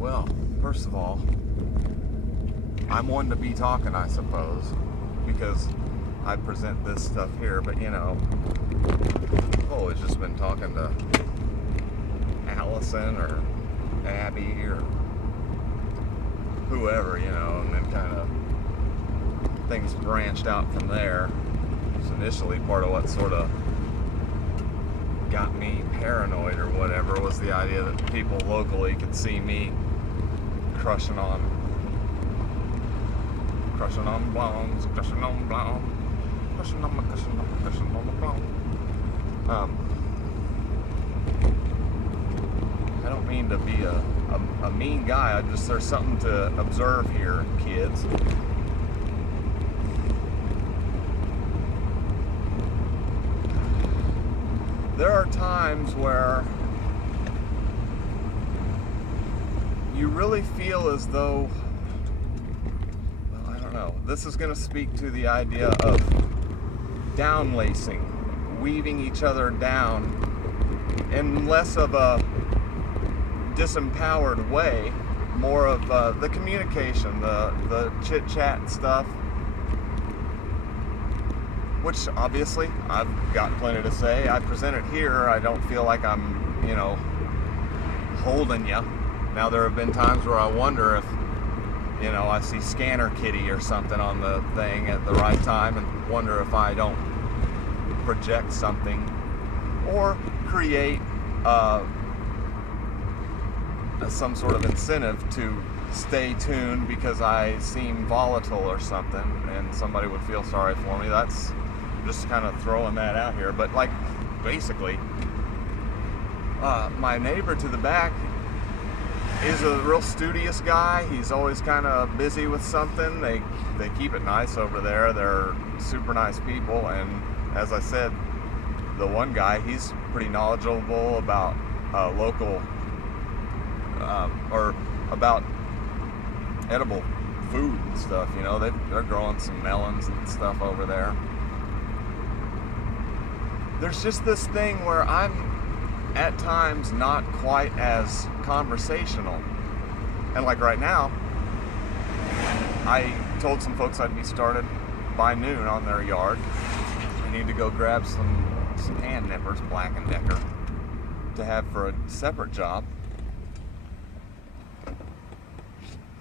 Well, first of all, I'm one to be talking, I suppose, because I present this stuff here, but I've always just been talking to Allison or Abby or whoever, and then kind of things branched out from there. So initially, part of what sort of got me paranoid or whatever was the idea that people locally could see me crushing on blondes, crushing on blonde, crushing on the blonde. I don't mean to be a mean guy. There's something to observe here, kids. There are times where you really feel as though, well, I don't know, this is going to speak to the idea of downlacing, weaving each other down in less of a disempowered way, more of the communication, the chit-chat stuff, which obviously I've got plenty to say. I present it here. I don't feel like I'm, holding you. Now there have been times where I wonder if, I see Scanner Kitty or something on the thing at the right time and wonder if I don't project something or create some sort of incentive to stay tuned because I seem volatile or something and somebody would feel sorry for me. That's just kind of throwing that out here. But basically, my neighbor to the back is a real studious guy. He's always kind of busy with something. They keep it nice over there. They're super nice people. And as I said, the one guy, he's pretty knowledgeable about local or about edible food and stuff. They're growing some melons and stuff over there. There's just this thing where I'm at times not quite as conversational. And right now, I told some folks I'd be started by noon on their yard. I need to go grab some hand nippers, Black & Decker, to have for a separate job.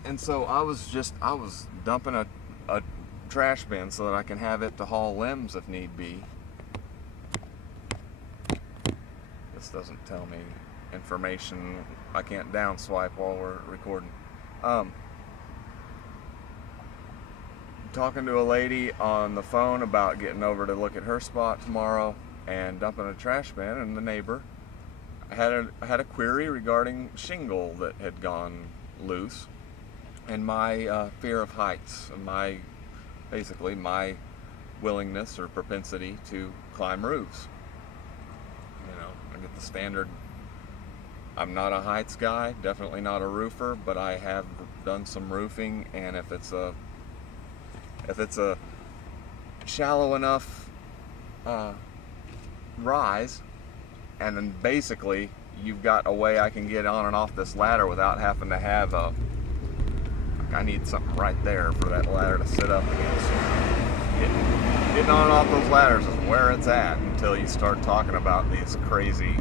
And so I was dumping a trash bin so that I can have it to haul limbs if need be. This doesn't tell me information. I can't down swipe while we're recording. Talking to a lady on the phone about getting over to look at her spot tomorrow and dumping a trash bin, and the neighbor had a query regarding shingle that had gone loose and my fear of heights and my willingness or propensity to climb roofs. I get the standard, I'm not a heights guy, definitely not a roofer, but I have done some roofing, and if it's a shallow enough rise, and then basically you've got a way I can get on and off this ladder without having to have I need something right there for that ladder to sit up against. Getting on and off those ladders is where it's at until you start talking about these crazy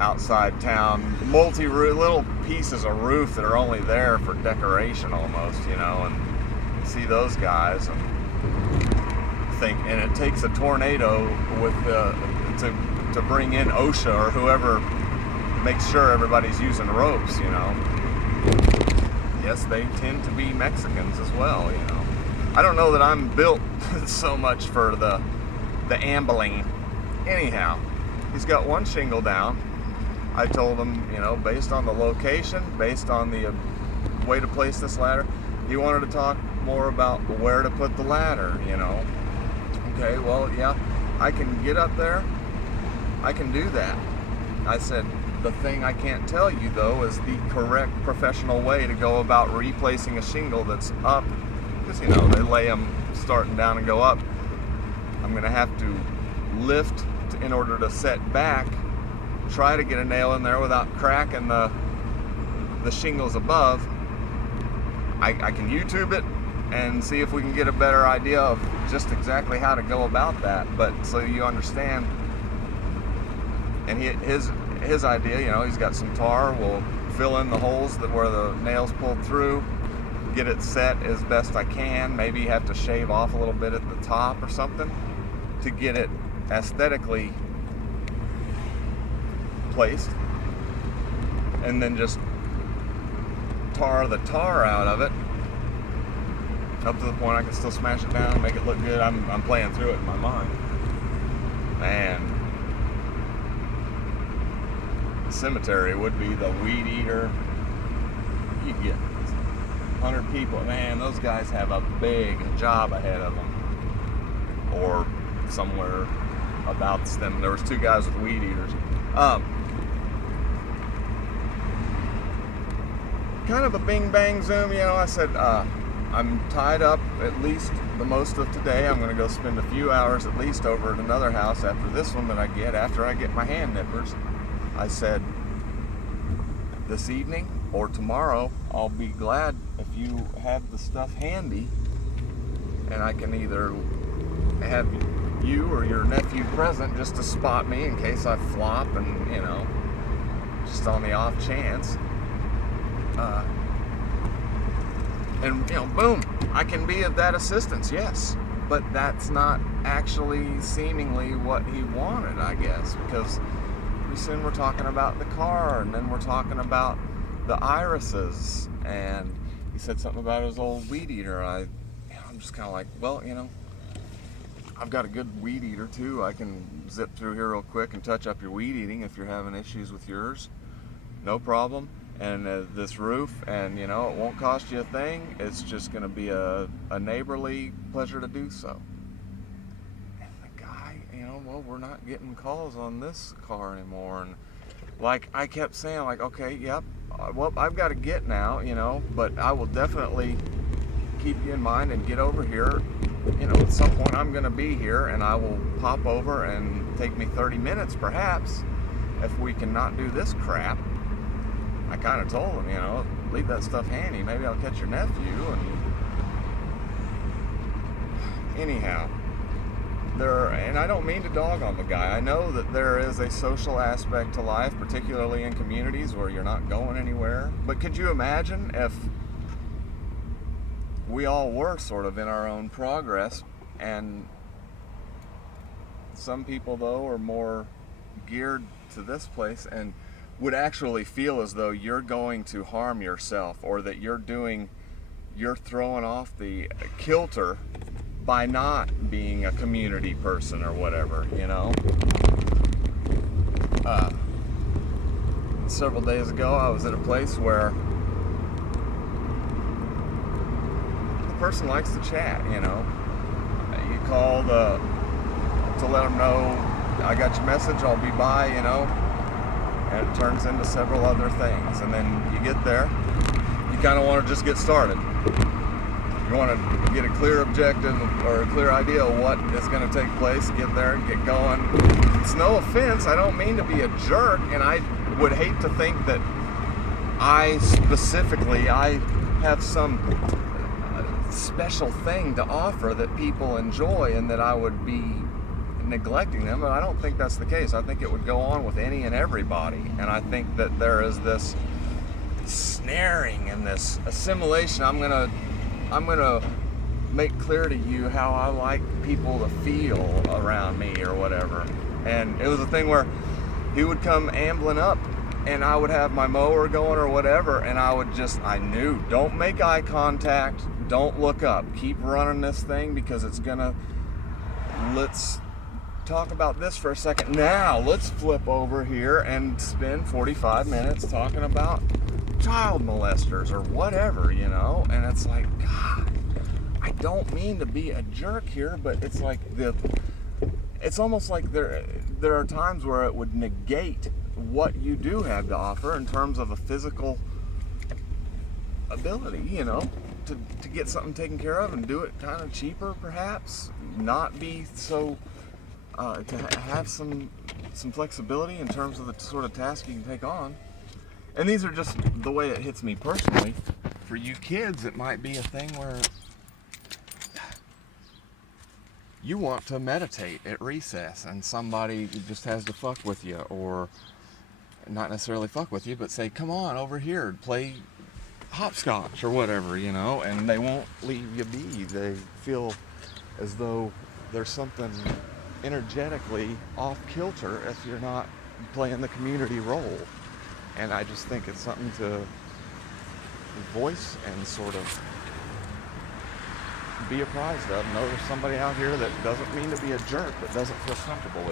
outside town little pieces of roof that are only there for decoration almost, and you see those guys and think, and it takes a tornado to bring in OSHA or whoever makes sure everybody's using ropes, Yes, they tend to be Mexicans as well, I don't know that I'm built so much for the ambling. Anyhow, he's got one shingle down. I told him, based on the location, based on the way to place this ladder, he wanted to talk more about where to put the ladder, Okay, well, yeah, I can get up there. I can do that. I said, the thing I can't tell you, though, is the correct professional way to go about replacing a shingle that's up. Because, they lay them starting down and go up. I'm going to have to lift in order to set back, try to get a nail in there without cracking the the shingles above, I can YouTube it and see if we can get a better idea of just exactly how to go about that. But so you understand, and his idea, you know, he's got some tar, we'll fill in the holes that where the nails pulled through, get it set as best I can, maybe have to shave off a little bit at the top or something to get it aesthetically placed, and then just tar the tar out of it up to the point I can still smash it down and make it look good. I'm playing through it in my mind. Man, the cemetery would be the weed eater. You get 100 people. Man, those guys have a big job ahead of them. Or somewhere about them. There was 2 guys with weed eaters. Kind of a bing bang zoom, you know. I said, I'm tied up at least the most of today. I'm going to go spend a few hours at least over at another house after this one that I get, after I get my hand nippers. I said, this evening or tomorrow, I'll be glad if you have the stuff handy, and I can either have you or your nephew present just to spot me in case I flop, and, you know, just on the off chance. And, you know, boom, I can be of that assistance, yes. But that's not actually seemingly what he wanted, I guess, because pretty soon we're talking about the car, and then we're talking about the irises, and he said something about his old weed eater. I'm just kind of like, well, you know, I've got a good weed eater too. I can zip through here real quick and touch up your weed eating if you're having issues with yours. No problem. And this roof, and, you know, it won't cost you a thing. It's just going to be a neighborly pleasure to do so. And the guy, you know, well, we're not getting calls on this car anymore. And like I kept saying, like, okay, yep, well, I've got to get now, you know, but I will definitely keep you in mind and get over here. You know, at some point I'm going to be here, and I will pop over, and take me 30 minutes perhaps if we can not do this crap. I kind of told him, you know, leave that stuff handy. Maybe I'll catch your nephew. And anyhow, and I don't mean to dog on the guy. I know that there is a social aspect to life, particularly in communities where you're not going anywhere. But could you imagine if we all were sort of in our own progress, and some people, though, are more geared to this place and would actually feel as though you're going to harm yourself, or that you're throwing off the kilter by not being a community person or whatever, you know? Several days ago, I was at a place where the person likes to chat, you know? You call to let them know, I got your message, I'll be by, you know? And it turns into several other things. And then you get there, you kind of want to just get started. You want to get a clear objective or a clear idea of what is going to take place, get there and get going. It's no offense, I don't mean to be a jerk, and I would hate to think that I have some special thing to offer that people enjoy and that I would be neglecting them, but I don't think that's the case. I think it would go on with any and everybody, and I think that there is this snaring and this assimilation. I'm gonna make clear to you how I like people to feel around me or whatever. And it was a thing where he would come ambling up, and I would have my mower going or whatever, and I knew, don't make eye contact, don't look up, keep running this thing, because it's gonna, let's talk about this for a second. Now let's flip over here and spend 45 minutes talking about child molesters or whatever, you know? And it's like, God, I don't mean to be a jerk here, but it's like it's almost like there are times where it would negate what you do have to offer in terms of a physical ability, you know, to get something taken care of and do it kind of cheaper, perhaps, not be so to have some flexibility in terms of the sort of task you can take on. And these are just the way it hits me personally. For you kids, it might be a thing where you want to meditate at recess and somebody just has to fuck with you, or not necessarily fuck with you, but say, come on over here, play hopscotch or whatever, you know, and they won't leave you be. They feel as though there's something energetically off kilter if you're not playing the community role. And I just think it's something to voice and sort of be apprised of. Know there's somebody out here that doesn't mean to be a jerk, but doesn't feel comfortable with